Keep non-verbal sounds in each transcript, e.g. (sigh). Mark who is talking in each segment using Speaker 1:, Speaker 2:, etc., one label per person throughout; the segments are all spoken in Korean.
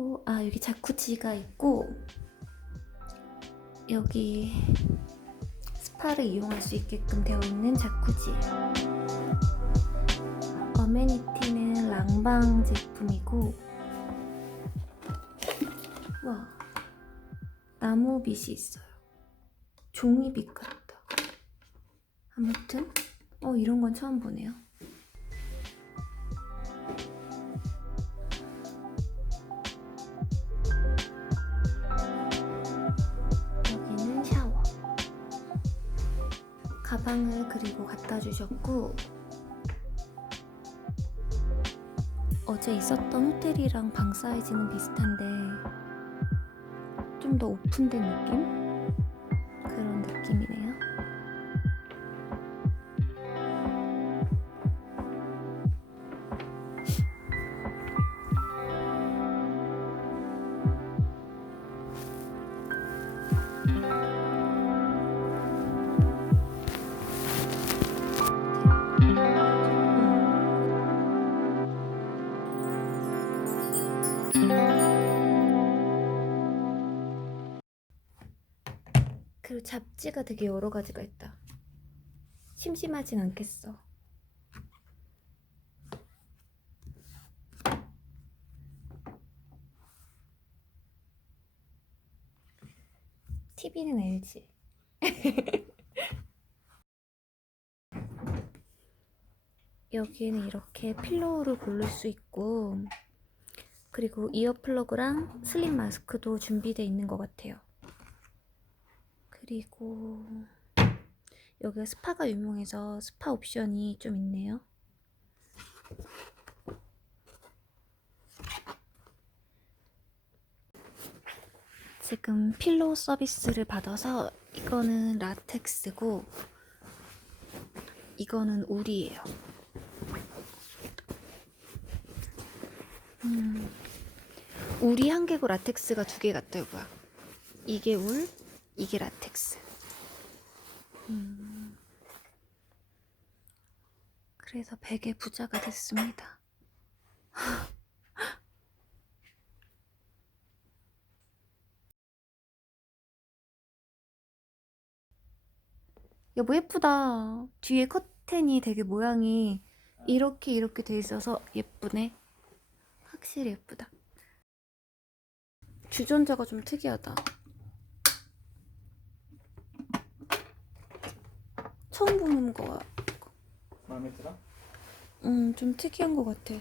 Speaker 1: 그리고 아 여기 자쿠지가 있고 여기 스파를 이용할 수 있게끔 되어 있는 자쿠지예요. 어메니티는 랑방 제품이고 와 나무빛이 있어요. 종이빛 같다. 아무튼 어 이런 건 처음 보네요. 가방을 그리고 갖다 주셨고 어제 있었던 호텔이랑 방 사이즈는 비슷한데 좀 더 오픈된 느낌? 그리고 잡지가 되게 여러 가지가 있다. 심심하진 않겠어. TV는 LG. (laughs) 여기에는 이렇게 필로우를 고를 수 있고, 그리고 이어플러그랑 슬립 마스크도 준비되어 있는 것 같아요. 그리고 여기가 스파가 유명해서 스파 옵션이 좀 있네요. 지금 필로우 서비스를 받아서 이거는 라텍스고 이거는 울이에요. 음, 울이 한 개고 라텍스가 두개 이거야. 이게 울, 이게 라텍스. 음. 그래서 베개 부자가 됐습니다. (laughs) 여보 예쁘다. 뒤에 커튼이 되게 모양이 이렇게 이렇게 돼 있어서 예쁘네. 확실히 예쁘다. 주전자가 좀 특이하다. 처음 보는 거야.
Speaker 2: 마음에 들어?
Speaker 1: 음, 좀 특이한 것 같아.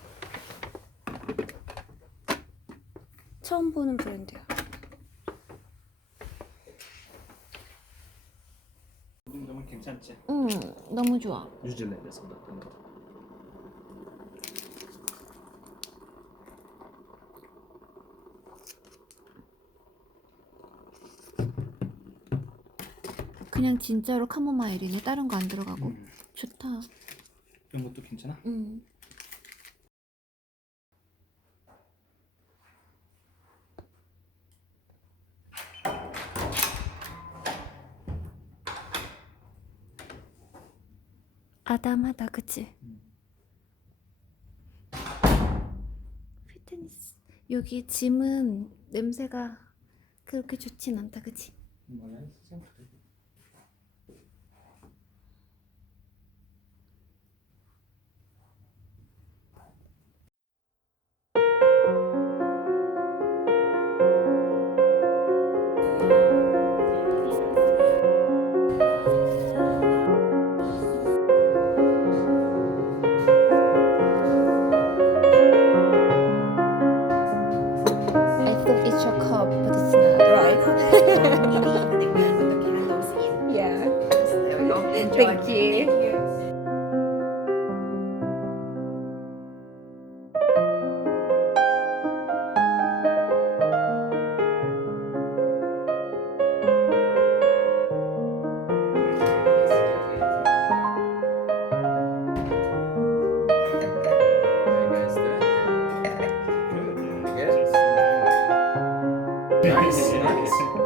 Speaker 1: 처음 보는 브랜드야.
Speaker 2: 이 정도면 괜찮지?
Speaker 1: 응, 너무 좋아.
Speaker 2: 뉴질랜드에서 나온 거.
Speaker 1: 그냥 진짜로 카모마일이네. 다른 거 안 들어가고.
Speaker 2: 음.
Speaker 1: 좋다.
Speaker 2: 이런 것도 괜찮아?
Speaker 1: 음. 아담하다, 그치? 피트니스. 여기 짐은 냄새가 그렇게 좋진 않다, 그치?
Speaker 3: 음. 음,
Speaker 1: 뭐야,
Speaker 3: 생각해.
Speaker 2: Nice. nice.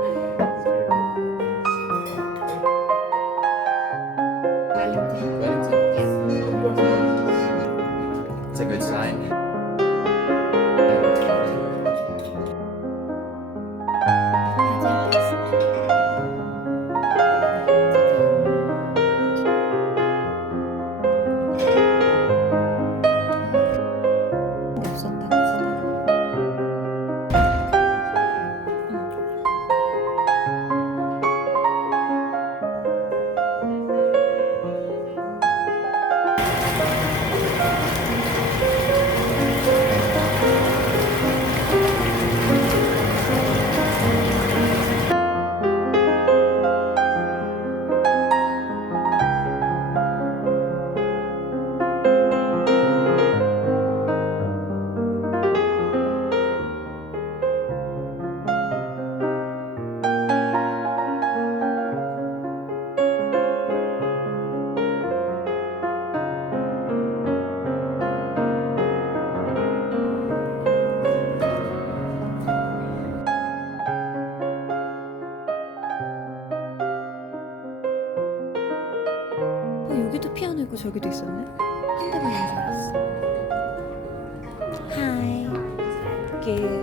Speaker 1: 여기도 피아노 있고 저기도 있었네. 한 대만 인사했어. Hi. 이게